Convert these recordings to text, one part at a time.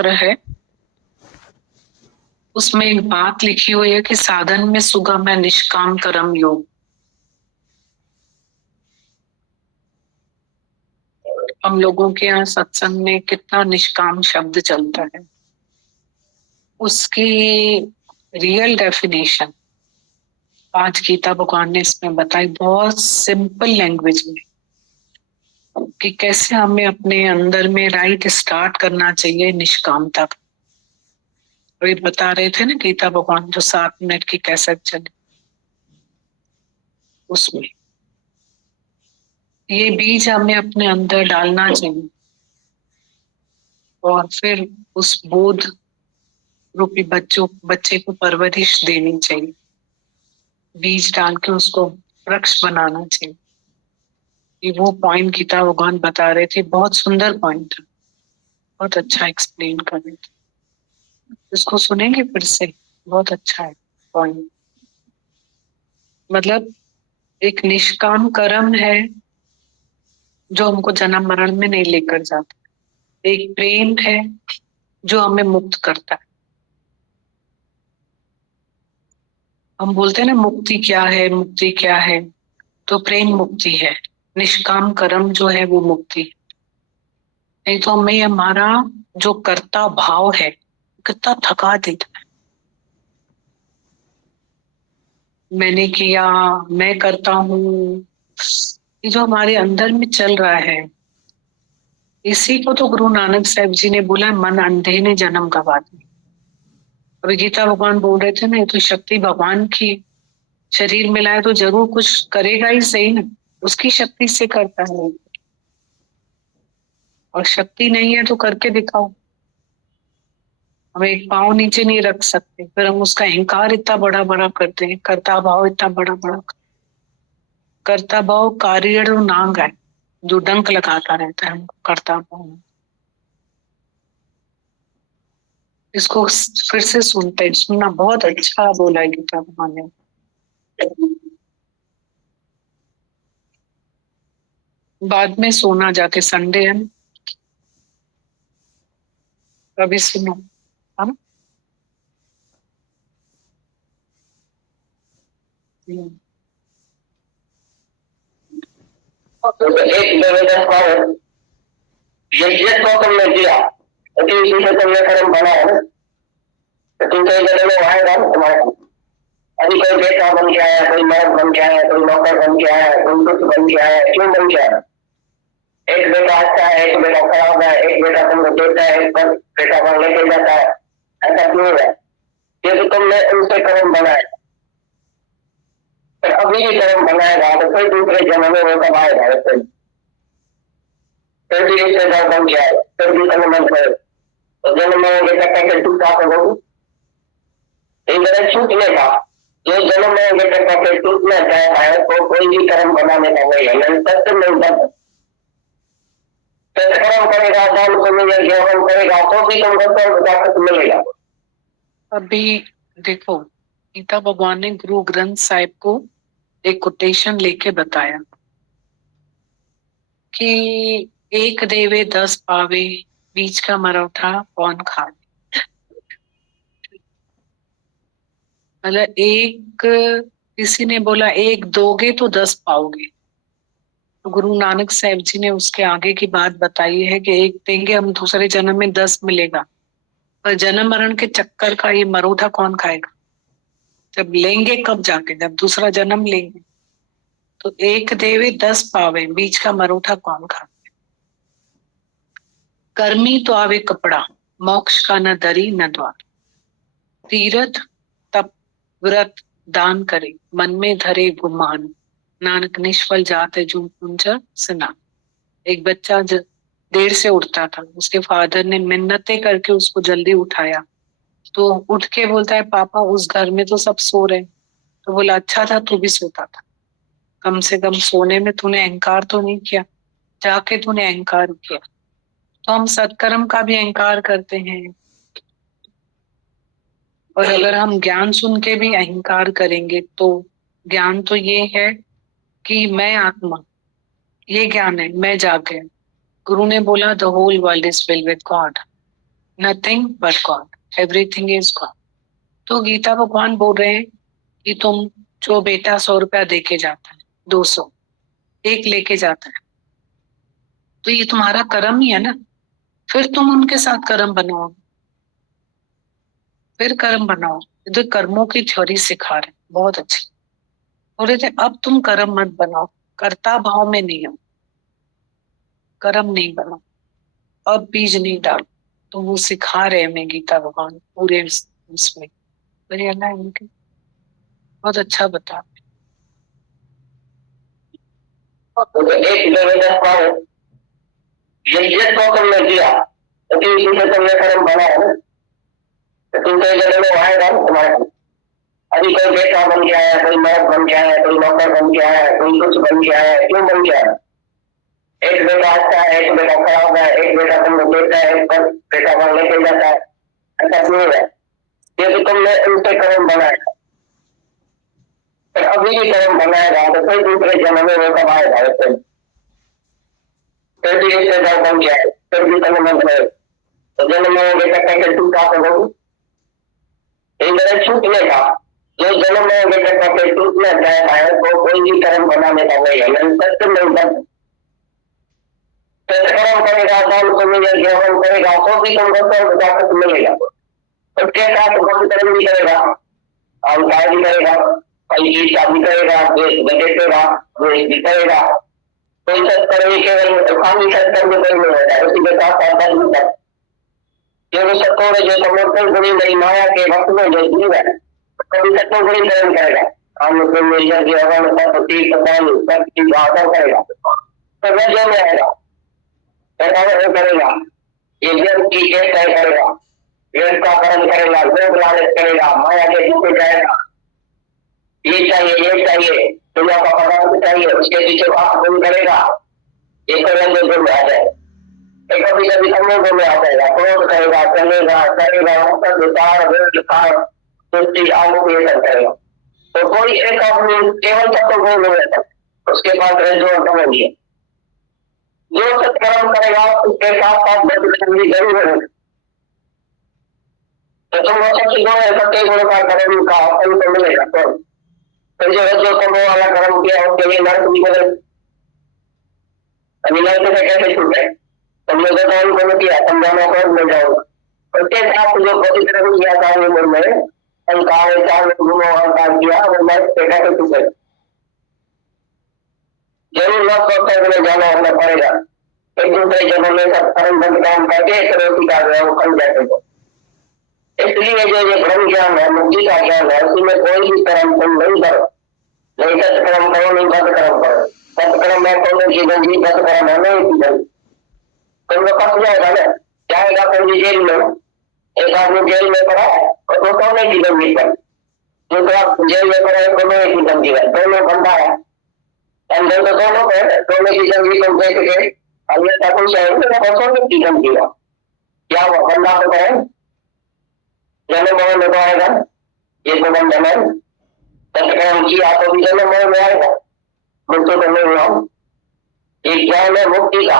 शास्त्र है, उसमें एक बात लिखी हुई है कि साधन में सुगम है निष्काम कर्म योग। हम लोगों के यहाँ सत्संग में कितना निष्काम शब्द चलता है, उसकी रियल डेफिनेशन आज गीता भगवान ने इसमें बताई बहुत सिंपल लैंग्वेज में कि कैसे हमें अपने अंदर में राइट स्टार्ट करना चाहिए निष्कामता। और ये बता रहे थे ना गीता भगवान जो 7 मिनट की कैसेट चली, उसमें ये बीज हमें अपने अंदर डालना चाहिए और फिर उस बोध रूपी बच्चे को परवरिश देनी चाहिए, बीज डाल के उसको वृक्ष बनाना चाहिए। ये वो पॉइंट गीता भगवान बता रहे थे, बहुत सुंदर पॉइंट था, बहुत अच्छा एक्सप्लेन कर रहे थे। इसको सुनेंगे फिर से, बहुत अच्छा है पॉइंट। मतलब एक निष्काम कर्म है जो हमको जन्म मरण में नहीं लेकर जाता, एक प्रेम है जो हमें मुक्त करता है। हम बोलते हैं ना मुक्ति क्या है, मुक्ति क्या है, तो प्रेम मुक्ति है, निष्काम कर्म जो है वो मुक्ति है। नहीं तो हमें हमारा जो कर्ता भाव है कितना थका देता है। मैंने किया, मैं करता हूँ, ये जो हमारे अंदर में चल रहा है, इसी को तो गुरु नानक साहब जी ने बोला मन अंधे ने जन्म गवा दी। अभी गीता भगवान बोल रहे थे ना, ये तो शक्ति भगवान की, शरीर मिलाए तो जरूर कुछ करेगा ही सही ना, उसकी शक्ति से करता है। और शक्ति नहीं है तो करके दिखाओ। हम एक पाँव नीचे नहीं रख सकते, फिर हम उसका अहंकार इतना बड़ा बड़ा करते हैं, कर्ता भाव इतना बड़ा बड़ा। कर्ता भाव कार्य नांग है जो डंक लगाता रहता है हमको, कर्ता भाव। इसको फिर से सुनते हैं, सुनना बहुत अच्छा बोला है गीता भगवान ने। बाद में सोना जाके, संडे है ना, अभी सुनो। हम एक को तुमने दिया तो इसी से तुमने कर्म बनाया ना, तो तुम कई जगह में आएगा ना तुम्हारे। अभी कोई बेटा बन गया है, कोई मर्द बन गया है, कोई नौकर बन गया है, कोई कुछ बन गया है, क्यों बन गया है? एक बेटा अच्छा है, एक बेटा खराब है, एक बेटा तुमको देता है, एक बेटा को लेके जाता है, ऐसा क्यों है? क्योंकि तुमने उनसे कर्म बनाया। फिर अभी भी कर्म बनाएगा तो फिर दूसरे जन्म में वो कब आएगा? फिर भी रिश्तेदार बन गया है, फिर भी अनुमन है, तो जन्म में बेटा कैसे टूटा होगा? एक तरह छूटने का, जो जन्म में बेटा कैसे टूटना चाहता है तो कोई भी कर्म बनाने का नहीं है, सत्य नहीं बनता। कर्म करेगा दान को मिलेगा, हम करेगा तो भी तुमको ताकत मिलेगा। अभी देखो गीता भगवान ने गुरु ग्रंथ साहिब को एक कोटेशन लेके बताया कि एक देवे 10 पावे, बीच का मरौठा कौन खाए। मतलब एक, किसी ने बोला एक दोगे तो 10 पाओगे, तो गुरु नानक साहब जी ने उसके आगे की बात बताई है कि एक देंगे हम, दूसरे जन्म में 10 मिलेगा। पर जन्म मरण के चक्कर का ये मरोठा कौन खाएगा? जब लेंगे कब जाके, जब दूसरा जन्म लेंगे। तो एक देवे 10 पावे, बीच का मरोठा कौन खाए। कर्मी तो आवे कपड़ा, मोक्ष का न दरी न द्वार। तीरथ तप व्रत दान करे, मन में धरे गुमान। नानक निष्फल जाते जो कुंजा स्नान। एक बच्चा देर से उठता था, उसके फादर ने मिन्नतें करके उसको जल्दी उठाया, तो उठ के बोलता है पापा उस घर में तो सब सो रहे। तो बोला अच्छा था तू भी सोता था, कम से कम सोने में तूने अहंकार तो नहीं किया, जाके तूने अहंकार किया। तो हम सत्कर्म का भी अहंकार करते हैं, और अगर हम ज्ञान सुन के भी अहंकार करेंगे तो ज्ञान तो ये है कि मैं आत्मा, ये ज्ञान है, मैं जाग गया। गुरु ने बोला the whole world is filled with God, nothing but God, everything is God. तो गीता भगवान बोल रहे हैं कि तुम जो बेटा 100 रुपया दे के जाता है, 200 एक लेके जाता है, तो ये तुम्हारा कर्म ही है ना। फिर तुम उनके साथ कर्म बनाओ, फिर कर्म बनाओ। तो कर्मों की थ्योरी सिखा रहे, बहुत अच्छी। बोल रहे थे अब तुम कर्म मत बनाओ, कर्ता भाव में नहीं हो, कर्म नहीं बनाओ, अब बीज नहीं डालो। तो वो सिखा रहे हमें गीता भगवान पूरे इसमें। उनके बहुत अच्छा बता। एक व्यवस्था है, जिस को तुमने दिया तो इसी से तुमने कर्म बना है ना, तो तुमसे जन्म में आएगा तुम्हारे पास। अभी कोई बेटा बन गया है, कोई मर्द बन गया है, कोई नौकर बन गया है, कोई कुछ बन गया है, क्यों बन गया है? एक बेटा अच्छा है, एक बेटा खराब है, एक बेटा तुमको देता है, एक बेटा वहां लेके जाता है, ऐसा क्यों है? क्योंकि तुमने उनसे कर्म बनाया। पर अभी भी कर्म बनाएगा तो कोई दूसरे जन्म में वो कब आएगा? फिर भी रिश्तेदार बन गया है, फिर भी तन मन है, तो जन्म में बेटा कैसे टूटा करो? छूटने का जो जन्म में बेटा कैसे टूटना चाहता है तो कोई भी कर्म बनाने का नहीं है, सत्य नहीं कर कर्म करेगा, दान पुण्य ज्ञापन करेगा, तो भी तुमको ताकत मिलेगा। उसके साथ भक्त कर्म भी करेगा, अहंकार भी करेगा, कई की शादी करेगा, बचेगा, भी करेगा। कोई सत्कर्मी केवल खाली सत्कर्म कोई नहीं होता है, उसी के साथ साथ धर्म कर जो सत्तर जो समर्पण गुणी नहीं माया के वक्त में जो जीव है कभी सत्तर गुणी कर्म करेगा, हम लोग मिर्जा की अवर्ण पति पतान सबकी आदर करेगा तो वह जो में आएगा करेगा, यज्ञ की चेष्टा करेगा, वेद का कर्म करेगा, लोग लालच करेगा, माया के पीछे जाएगा, ये चाहिए दुनिया का पदार्थ चाहिए, उसके पीछे आक्रमण करेगा, एक गुण में आ जाए, कभी कभी समूह में आ जाएगा, क्रोध करेगा, करेगा सृष्टि आलू ये सब करेगा। तो कोई एक आदमी केवल सबको गुण में रहता है, उसके पास रजोगुण कम है। जो सत्कर्म करेगा उसके साथ साथ भी जरूर है। तो तुम सबसे गुण है, सत्य गुण का कर्म का फल तो मिलेगा। तो जो रजो तमो वाला कर्म किया उसके लिए नरक भी बदल, अभी नरक से कैसे छूटे? तुमने जो कर्म कर्म किया समझाना कर्म मिल जाओगा। उसके साथ जो गति कर्म किया था मन में अहंकार चार गुणों अहंकार किया वो नरक से कैसे छूटे? जरूर नरक में जाना होना पड़ेगा। एक दूसरे जन्म में सब कर्म बंद काम करके रोटी का वो कल जाते हो। इसलिए जो ये ब्रह्म ज्ञान है, मुक्ति का ज्ञान है, उसमें कोई भी कर्म तुम नहीं करो, नहीं सत्कर्म करो, नहीं सत्कर्म करो। सत्कर्म में कौन जीवन जी सत्कर्म है नहीं जीवन, तुम लोग फंस जाएगा ना, जाएगा तुम जेल में। एक आदमी जेल में पड़ा है और तो कौन है जीवन जीवन, दूसरा जेल में पड़ा है दोनों एक जीवन जीवन, दोनों बंदा है अंदर तो दोनों है, दोनों जीवन जीवन देख के अन्यथा कुछ है तो जीवन जीवा क्या वो बंदा तो है जन्म मरण में आएगा, ये तो बंधन है। सत्कर्म किया तो भी जन्म मरण में आएगा, मुझे तो नहीं हुआ। ये ज्ञान है मुक्ति का,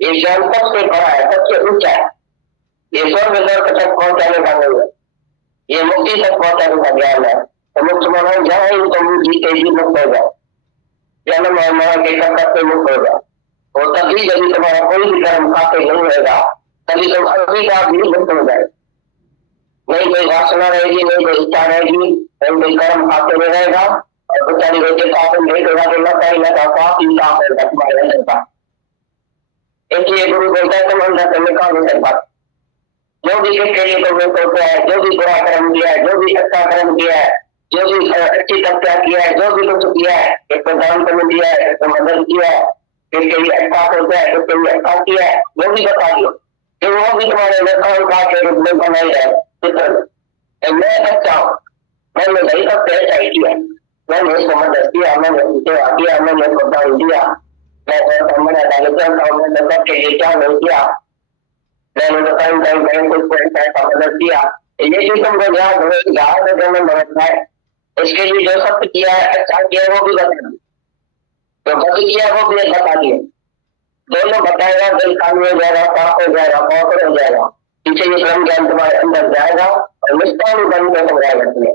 ये ज्ञान सबसे बड़ा है, सबसे ऊंचा है, ये स्वर्ग नरक तक पहुंचाने का नहीं है, ये मुक्ति तक पहुंचाने का ज्ञान है। तो मुक्त मरण जाए तो जीते जी मुक्त होगा, जन्म और मरण के चक्कर से मुक्त होगा। और तभी यदि तुम्हारा कोई भी कर्म खाते नहीं रहेगा तभी तुम अभी का भी मुक्त हो जाए। नहीं कोई वासना रहेगी, नहीं कोई इच्छा रहेगी, नहीं कोई कर्म खाते नहीं रहेगा और बेचारी रोटी खाते नहीं रहेगा तो न कहीं न काफी काम होगा तुम्हारे अंदर का। इसलिए गुरु बोलता है तुम अंदर से निकाल नहीं सकता, जो भी किसके लिए तुमने सोचा है, जो भी बुरा कर्म किया है, जो भी अच्छा कर्म किया है, जो भी अच्छी तपस्या किया है, जो भी कुछ किया है, एक तो दान तुमने दिया है, एक तो मदद किया है, किसके लिए अच्छा सोचा है, किसके लिए अच्छा किया है, जो भी बता दो कि वो भी तुम्हारे अंदर का के रूप में बनाई जाए। मैं अच्छा हूँ, मैंने नहीं सबसे अच्छा ही किया, मैंने इसको मदद किया, मैंने सेवा किया, मैंने इसको दान दिया, मैंने सबके लिए क्या नहीं किया, मैंने तो टाइम टाइम टाइम कुछ ऐसा मदद किया। ये भी तुमको ध्यान में मदद है, इसके लिए जो सब किया है अच्छा किया वो भी बता दिया, जो गति किया वो भी बता दिया, दोनों बताएगा, दिल खाली हो जाएगा, साफ हो जाएगा, पॉपुलर हो जाएगा। पीछे ये ब्रह्म ज्ञान तुम्हारे अंदर जाएगा और निष्काम बन के समझाएगा तुम्हें।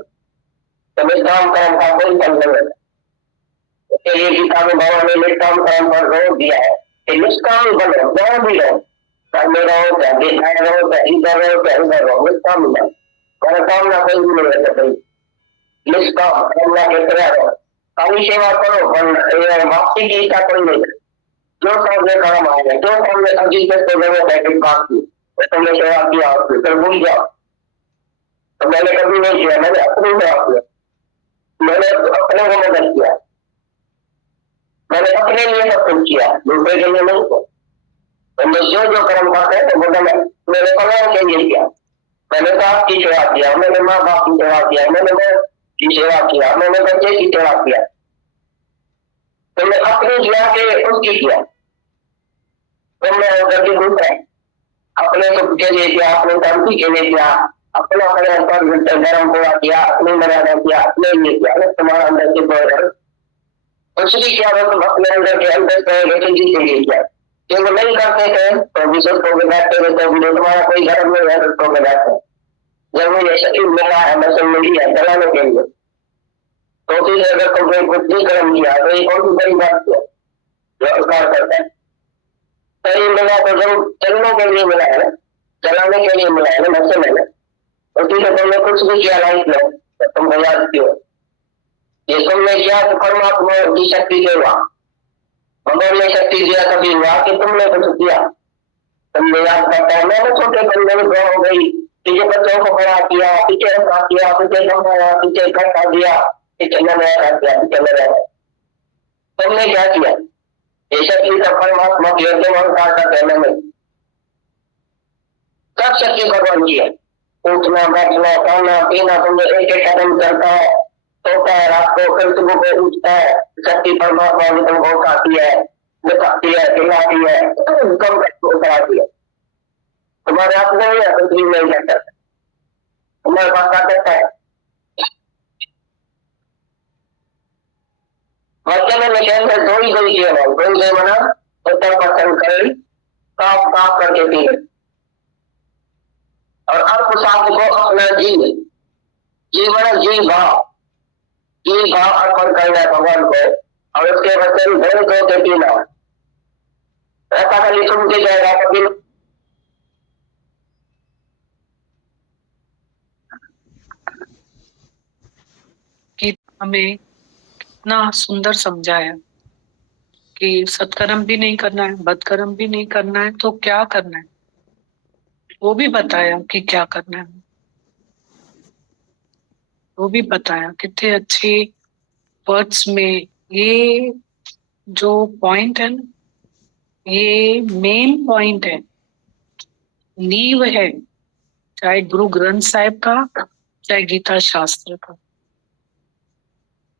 तो निष्काम कर्म का कोई फल नहीं है। इसके लिए गीता में भगवान ने निष्काम कर्म पर जोर दिया है कि निष्काम बनो, जहाँ भी रहो, घर में रहो, चाहे दिखाए रहो, चाहे इधर रहो, चाहे उधर रहो, निष्काम बनो। कामना कोई भी नहीं रह सकती। निष्काम कामना के तरह रहो, काली सेवा करो, वापसी की इच्छा कोई नहीं। जो सामने काम आएगा, जो सामने अजीब को जरूरत है कि बात की, तुमने सेवा किया उसकी, फिर भूल जाओ। तो मैंने कभी नहीं किया, मैंने अपनी सेवा किया, मैंने अपने को मदद किया, मैंने अपने लिए सब कुछ किया, दूसरे के लिए नहीं किया। तो जो जो कर्म करते हैं तो बोला मेरे परिवार के लिए किया, मैंने सास की सेवा किया, मैंने माँ बाप की सेवा किया, मैंने माँ की सेवा किया, मैंने बच्चे की सेवा किया। तुमने अपने किया के उसकी किया, तुमने करके दूसरा अपने सुख के लिए किया, अपने शांति के लिए किया, अपना धर्म पूरा किया, अपने मर्यादा किया, अपने लिए किया। तुम्हारा अंदर से कुछ भी किया तो तुम अपने अंदर के अंदर जी के लिए किया। जो वो नहीं करते थे तो विशेष को बैठते थे, तो तुम्हारा कोई धर्म नहीं है उसको बैठते। जब मुझे शरीर मिला है, मसल मिली है चलाने के लिए, तो फिर अगर तुमने कुछ भी कर्म किया तो ये कौन सी बड़ी बात किया जो अवकार करता है। शरीर मिला तो जब चलने के लिए मिला है ना, चलाने के लिए मिला है ना, मसल है ना, तो फिर तुमने कुछ भी किया लाइफ में तो तुम याद क्यों ये तुमने किया तो परमात्मा की शक्ति से हुआ, भगवान ने शक्ति दिया तभी हुआ कि तुमने कुछ किया। तुमने याद करता है मैंने छोटे बंदे में ग्रह हो गई, पीछे बच्चों को बड़ा किया, पीछे रखा किया, पीछे कमाया, पीछे इकट्ठा दिया, पीछे लगाया किया, पीछे लगाया। तुमने क्या किया? ये शक्ति का परमात्मा की का कहना नहीं, सब शक्ति भगवान की है। उठना बैठना खाना पीना तुमने एक एक कदम करता है, सोता है रात को, फिर सुबह को उठता है, शक्ति परमात्मा ने तुमको उठाती है, दिखाती है, खिलाती है, कम कराती है। तुम्हारे हाथ नहीं है कुछ भी नहीं करता, तुम्हारे पास ताकत है। वचन में निषेध है थोड़ी कोई किया है, कोई नहीं मना तो तब पसंद करे साफ साफ करके पिए और अर्थ शब्द को अपना जीवन जी भाव अर्पण करना है भगवान को और उसके वचन धोल धो के पीना। ऐसा खाली सुन के जाएगा कभी कि हमें इतना सुंदर समझाया कि सत्कर्म भी नहीं करना है, बदकर्म भी नहीं करना है, तो क्या करना है वो भी बताया कि क्या करना है, वो भी बताया कितने अच्छे वर्ड्स में। ये जो पॉइंट है ना, ये मेन पॉइंट है, नींव है, चाहे गुरु ग्रंथ साहिब का चाहे गीता शास्त्र का,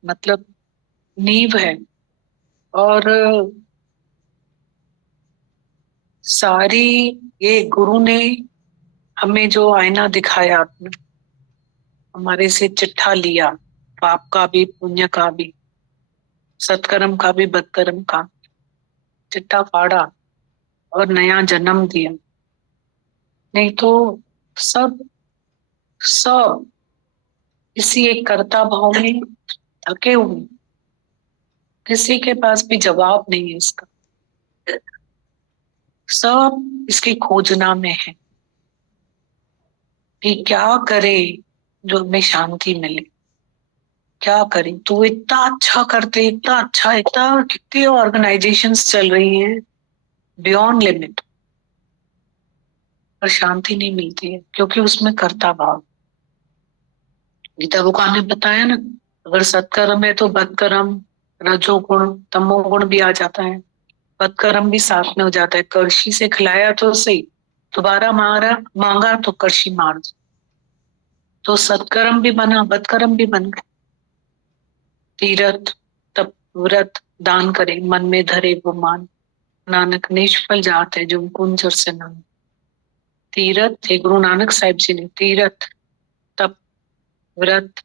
मतलब नींव है। और सारी ये गुरु ने हमें जो आईना दिखाया, आपने हमारे से चिट्ठा लिया, पाप का भी पुण्य का भी, सत्कर्म का भी बदकर्म का चिट्ठा फाड़ा और नया जन्म दिया। नहीं तो सब सब इसी एक कर्ता भाव में थके हुए, किसी के पास भी जवाब नहीं है इसका, सब इसकी खोजना में है कि क्या करे जो हमें शांति मिले, क्या करें। तो इतना अच्छा करते, इतना अच्छा, इतना कितनी ऑर्गेनाइजेशंस चल रही हैं बियॉन्ड लिमिट, पर शांति नहीं मिलती है क्योंकि उसमें कर्ता भाव। गीता भगवान ने बताया ना, अगर सत्कर्म है तो बदकर्म, रजोगुण तमोगुण भी आ जाता है, बदकर्म भी साथ में हो जाता है। कड़शी से खिलाया तो सही, दोबारा मांगा तो कड़शी मार दो, तो सत्कर्म भी बना, बदकर्म भी बन गए। तीरथ तप व्रत दान करे, मन में धरे गुमान, नानक निष्फल जाते जो कुंजर से नाम। तीरथ है, गुरु नानक साहिब जी ने तीरथ तप व्रत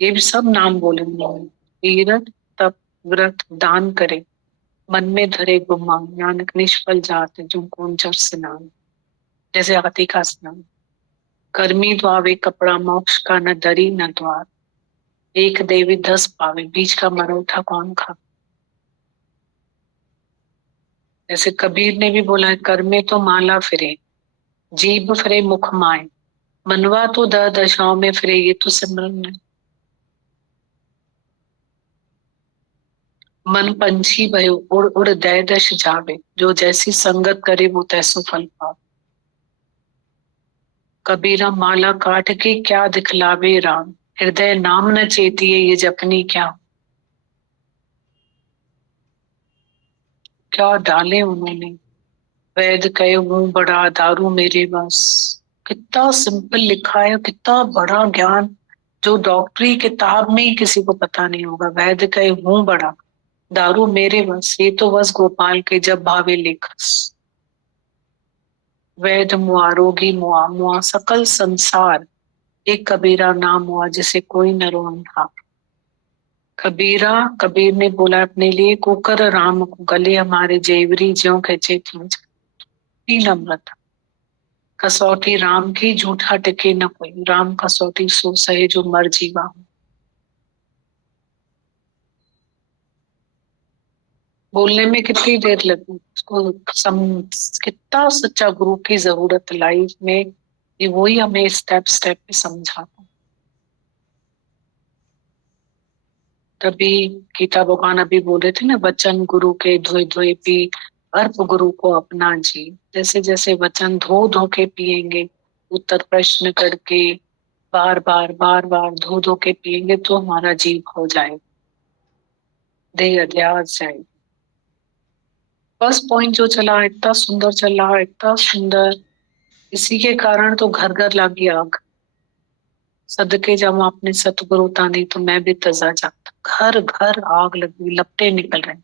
ये भी सब नाम बोलेंगे। तीरथ तप व्रत दान करे, मन में धरे गुमान, नानक निष्फल जाते जो कुंजर से नाम। जैसे हाथी का स्नान। कर्मी द्वावे कपड़ा, मोक्ष का न दरी न द्वार। एक देवी 10 पावे, बीच का मरोठा कौन खा। जैसे कबीर ने भी बोला है, कर में तो माला फिरे, जीभ फिरे मुख माए, मनवा तो दशाओं में फिरे, ये तो सिमरन है। मन पंछी भयो, उड़ उड़ दय दश जावे, जो जैसी संगत करे वो तैसो फल पावे। कबीरा माला काट के क्या दिखलावे राम, हृदय नाम न चेतिए ये जपनी क्या। क्या डाले उन्होंने, वैद कहे मुंह बड़ा, दारू मेरे बस। कितना सिंपल लिखा है, कितना बड़ा ज्ञान, जो डॉक्टरी किताब में ही किसी को पता नहीं होगा। वैद कहे मुंह बड़ा, दारू मेरे बस, ये तो बस गोपाल के जब भावे लेखस। वैद मुआ, रोगी मुआ, मुआ सकल संसार, एक कबीरा नाम हुआ जिसे कोई न रोन था। कबीरा, कबीर ने बोला अपने लिए, कुकर राम को गले हमारे जेवरी, ज्यों खेचे तीन अमृत। कसौटी राम की, झूठा टिके न कोई, राम कसौटी सो सहे जो मर जीवा। बोलने में कितनी देर लगी उसको कितना सच्चा गुरु की जरूरत लाइफ में, ये वही हमें स्टेप स्टेप पे समझाता। तभी गीता भगवान अभी बोल रहे थे ना, वचन गुरु के धोए धोए पी, अर्प गुरु को अपना जी। जैसे जैसे वचन धो धो के पिएंगे, उत्तर प्रश्न करके बार बार बार बार धो धो के पिएंगे, तो हमारा जीव हो जाए, देह अध्यास जाए। फर्स्ट पॉइंट जो चला इतना सुंदर चला, इतना सुंदर, इसी के कारण तो घर घर लागी आग। सदके जब अपने सतगुरु तानी तो मैं भी तजा जाता। घर घर आग लगी, लपटे निकल रहे,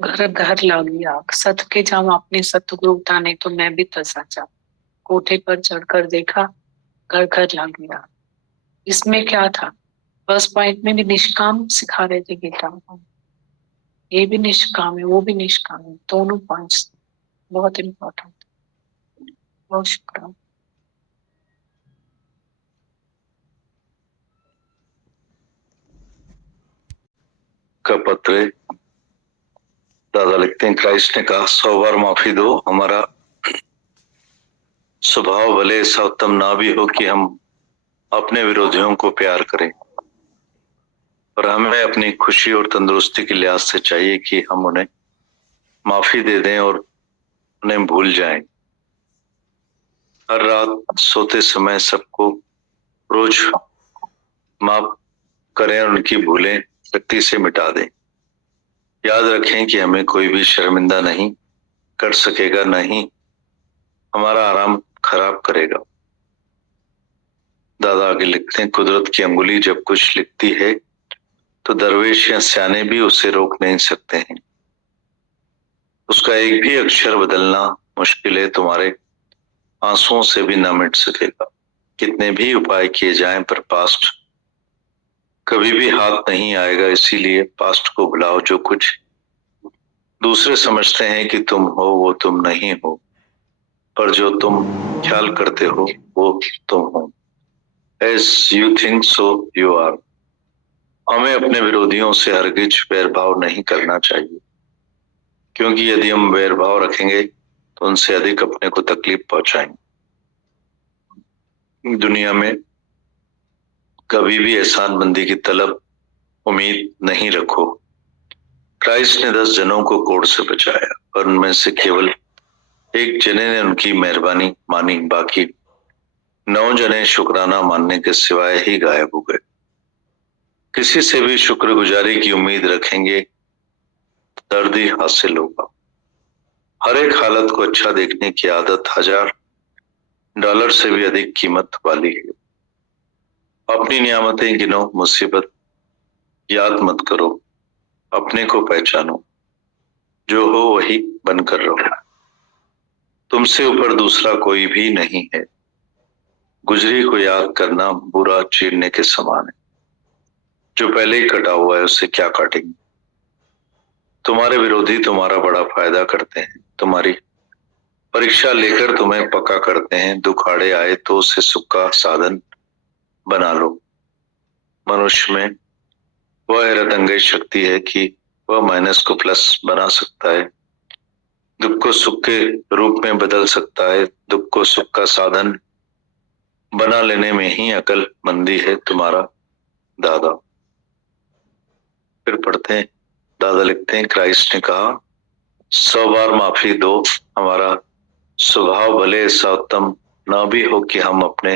घर घर लागी आग। सदके जब अपने सतगुरु तानी तो मैं भी तजा जाता। कोठे पर चढ़कर देखा, घर घर लागी आग। इसमें क्या था, फर्स्ट पॉइंट में भी निष्काम सिखा रहे थे गीता को, ये भी निष्काम है वो भी निष्काम है, दोनों पॉइंट्स बहुत इम्पोर्टेंट। बहुत शुक्रिया। का पत्र है। दादा लिखते हैं, क्राइस्ट ने कहा 100 बार माफी दो, हमारा स्वभाव भले ऐसा उत्तम ना भी हो कि हम अपने विरोधियों को प्यार करें, और हमें अपनी खुशी और तंदुरुस्ती के लिहाज से चाहिए कि हम उन्हें माफी दे दें और उन्हें भूल जाएं। हर रात सोते समय सबको रोज माफ करें और उनकी भूलें व्यक्ति से मिटा दें। याद रखें कि हमें कोई भी शर्मिंदा नहीं कर सकेगा, नहीं हमारा आराम खराब करेगा। दादा आगे लिखते हैं, कुदरत की अंगुली जब कुछ लिखती है तो दरवेश या स्याने भी उसे रोक नहीं सकते हैं। उसका एक भी अक्षर बदलना मुश्किल है, तुम्हारे आंसुओं से भी ना मिट सकेगा। कितने भी उपाय किए जाएं पर पास्ट कभी भी हाथ नहीं आएगा। इसीलिए पास्ट को भुलाओ। जो कुछ दूसरे समझते हैं कि तुम हो वो तुम नहीं हो, पर जो तुम ख्याल करते हो वो तुम हो। As you think so you are। हमें अपने विरोधियों से हरगिज वैरभाव नहीं करना चाहिए, क्योंकि यदि हम वैरभाव रखेंगे तो उनसे अधिक अपने को तकलीफ पहुंचाएंगे। दुनिया में कभी भी एहसानमंदी की तलब उम्मीद नहीं रखो। क्राइस्ट ने 10 जनों को कोढ़ से बचाया, पर उनमें से केवल एक जने ने उनकी मेहरबानी मानी, बाकी 9 जने शुक्राना मानने के सिवाय ही गायब हो गए। किसी से भी शुक्रगुजारी की उम्मीद रखेंगे, दर्द ही हासिल होगा। हर एक हालत को अच्छा देखने की आदत $1000 से भी अधिक कीमत वाली है। अपनी नियामतें गिनो, मुसीबत याद मत करो, अपने को पहचानो, जो हो वही बनकर रहो। तुमसे ऊपर दूसरा कोई भी नहीं है। गुजरी को याद करना बुरा चीरने के समान है। जो पहले ही कटा हुआ है उससे क्या काटेंगे। तुम्हारे विरोधी तुम्हारा बड़ा फायदा करते हैं, तुम्हारी परीक्षा लेकर तुम्हें पक्का करते हैं, दुख आड़े आए तो उसे सुख का साधन बना लो। मनुष्य में वह हैरतअंगेज शक्ति है कि वह माइनस को प्लस बना सकता है, दुख को सुख के रूप में बदल सकता है। दुख को सुख का साधन बना लेने में ही अक्लमंदी है तुम्हारा दादा। फिर पढ़ते हैं, दादा लिखते हैं, क्राइस्ट ने कहा 100 बार माफी दो। हमारा स्वभाव भले ऐसा उत्तम न भी हो कि हम अपने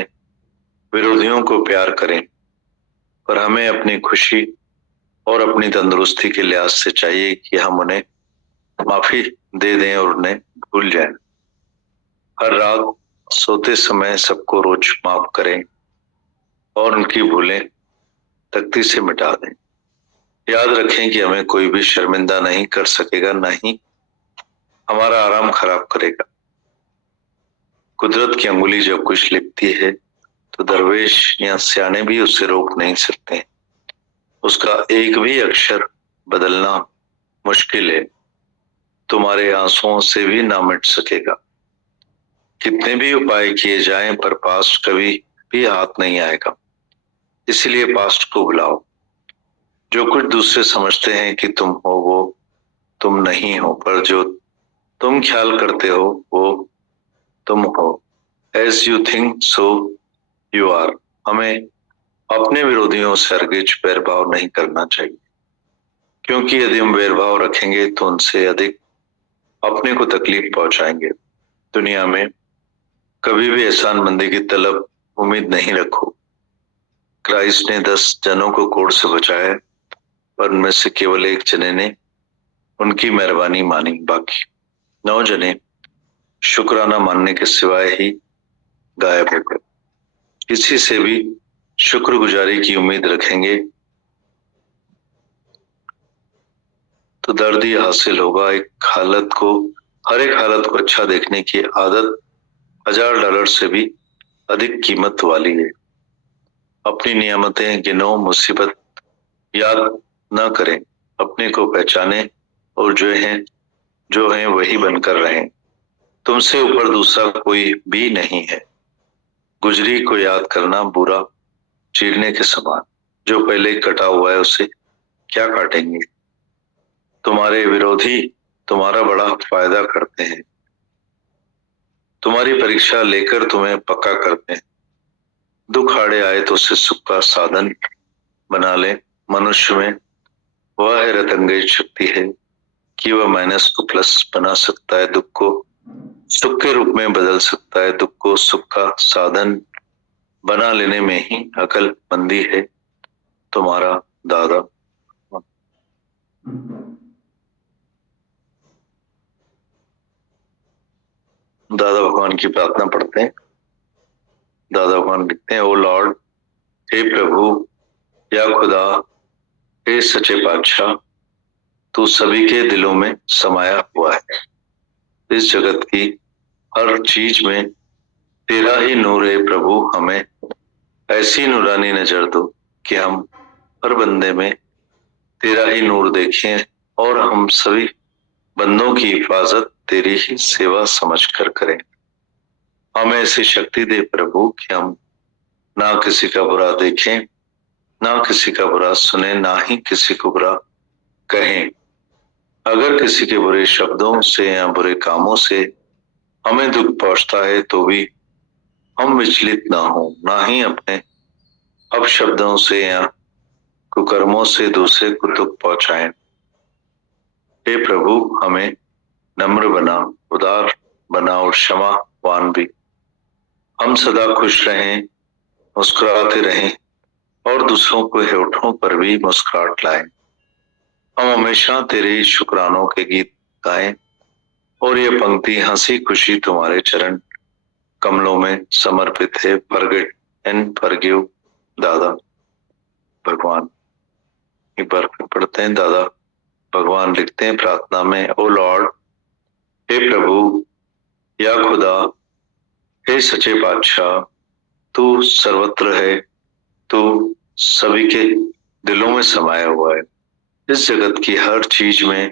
विरोधियों को प्यार करें, पर हमें अपनी खुशी और अपनी तंदुरुस्ती के लिहाज से चाहिए कि हम उन्हें माफी दे दें और उन्हें भूल जाएं। हर रात सोते समय सबको रोज माफ करें और उनकी भूलें तख्ती से मिटा दें। याद रखें कि हमें कोई भी शर्मिंदा नहीं कर सकेगा, न ही हमारा आराम खराब करेगा। कुदरत की अंगुली जब कुछ लिखती है तो दरवेश या सियाने भी उसे रोक नहीं सकते। उसका एक भी अक्षर बदलना मुश्किल है, तुम्हारे आंसुओं से भी ना मिट सकेगा। कितने भी उपाय किए जाएं पर पास्ट कभी भी हाथ नहीं आएगा। इसलिए पास्ट को भुलाओ। जो कुछ दूसरे समझते हैं कि तुम हो वो तुम नहीं हो, पर जो तुम ख्याल करते हो वो तुम हो। As you think so you are। हमें अपने विरोधियों से हरगिज बैरभाव नहीं करना चाहिए, क्योंकि यदि हम बैरभाव रखेंगे तो उनसे अधिक अपने को तकलीफ पहुंचाएंगे। दुनिया में कभी भी एहसानमंदी की तलब उम्मीद नहीं रखो। क्राइस्ट ने 10 जनों को कोढ़ से बचाया, पर उनमें से केवल एक जने ने उनकी मेहरबानी मानी। बाकी 9 जने शुक्राना मानने के सिवाय ही गायब हो गए। किसी से भी शुक्रगुजारी की उम्मीद रखेंगे तो दर्द ही हासिल होगा। हर एक हालत को अच्छा देखने की आदत $1000 से भी अधिक कीमत वाली है। अपनी नियामतें गिनो, मुसीबत याद न करें, अपने को पहचाने और जो हैं वही बनकर रहें। तुमसे ऊपर दूसरा कोई भी नहीं है। गुजरी को याद करना बुरा चीरने के समान। जो पहले कटा हुआ है उसे क्या काटेंगे। तुम्हारे विरोधी तुम्हारा बड़ा फायदा करते हैं, तुम्हारी परीक्षा लेकर तुम्हें पक्का करते हैं। दुख आड़े आए तो उसे सुख का साधन बना ले। मनुष्य में वह हैरतअंगेज शक्ति है कि वह माइनस को प्लस बना सकता है, दुख को सुख के रूप में बदल सकता है। दुख को सुख का साधन बना लेने में ही अक्लमंदी है तुम्हारा दादा। दादा भगवान की प्रार्थना पढ़ते हैं। दादा भगवान लिखते हैं, ओ लॉर्ड, हे प्रभु या खुदा, हे सच्चे बादशाह, तू सभी के दिलों में समाया हुआ है। इस जगत की हर चीज में तेरा ही नूर है प्रभु। हमें ऐसी नूरानी नजर दो कि हम हर बंदे में तेरा ही नूर देखें और हम सभी बंदों की हिफाजत तेरी ही सेवा समझकर करें। हमें ऐसी शक्ति दे प्रभु कि हम ना किसी का बुरा देखें, ना किसी का बुरा सुने, ना ही किसी को बुरा कहें। अगर किसी के बुरे शब्दों से या बुरे कामों से हमें दुख पहुंचता है तो भी हम विचलित ना हो, ना ही अपने अपशब्दों से या कुकर्मों से दूसरे को दुख पहुंचाएं। हे प्रभु, हमें नम्र बना, उदार बना और क्षमावान भी। हम सदा खुश रहें, मुस्कुराते रहें और दूसरों के होठों पर भी मुस्कुराहट लाएं। हम हमेशा तेरे शुक्रानों के गीत गाएं और ये पंक्ति हंसी खुशी तुम्हारे चरण कमलों में समर्पित है। फॉरगिव एंड फॉरगिव दादा भगवान। एक बार फिर पढ़ते हैं। दादा भगवान लिखते हैं प्रार्थना में, ओ लॉर्ड, हे प्रभु या खुदा, हे सच्चे बादशाह, तू सर्वत्र है, तू सभी के दिलों में समाया हुआ है। इस जगत की हर चीज में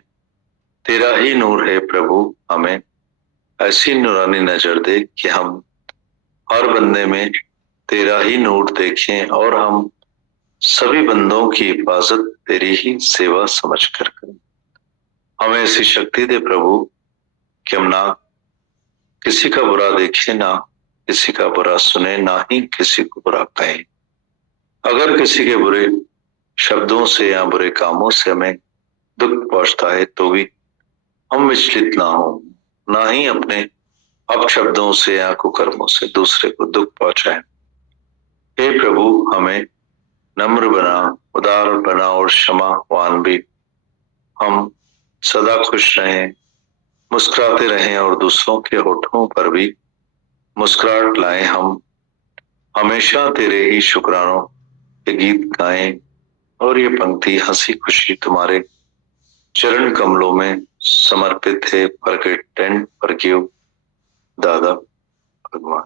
तेरा ही नूर है प्रभु। हमें ऐसी नूरानी नजर दे कि हम हर बंदे में तेरा ही नूर देखें और हम सभी बंदों की हिफाजत तेरी ही सेवा समझकर करें। हमें ऐसी शक्ति दे प्रभु कि हम ना किसी का बुरा देखें, ना किसी का बुरा सुने, ना ही किसी को बुरा कहें। अगर किसी के बुरे शब्दों से या बुरे कामों से हमें दुख पहुंचता है तो भी हम विचलित ना हो, ना ही अपने अपशब्दों से या कुकर्मों से दूसरे को दुख पहुंचाएं। हे प्रभु, हमें नम्र बना, उदार बना और क्षमावान भी। हम सदा खुश रहें, मुस्कुराते रहें और दूसरों के होठों पर भी मुस्कुराहट लाएं। हम हमेशा तेरे ही शुक्रानों के गीत गाएं और ये पंक्ति हंसी खुशी तुम्हारे चरण कमलों में समर्पित है। फॉरगिव दादा भगवान।